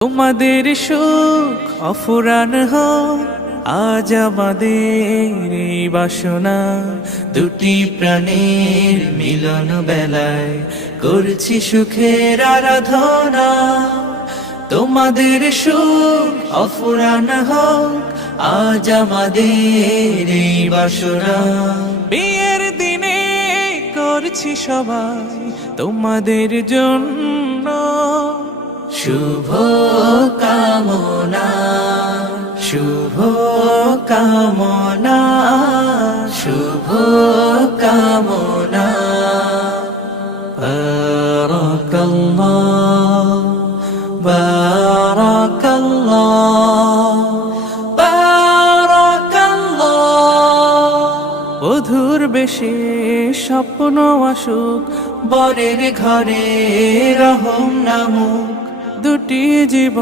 তোমাদের সুখ অফুরান হোক, আজ আমাদের এই বাসনা। দুটি প্রাণের মিলন বেলায় করছি সুখের আরাধনা। তোমাদের সুখ অফুরান হোক, আজ আমাদের এই বাসনা। বিয়ের দিনে করছি সবাই তোমাদের জন্য শুভ কামনা, শুভ কামনা, শুভ কামনা। বারাকাল্লাহ, বারাকাল্লাহ, বারাকাল্লাহ। বধুর বেশে স্বপ্ন আসুক, বরের ঘরে রহম নামুক, দুটি জীবন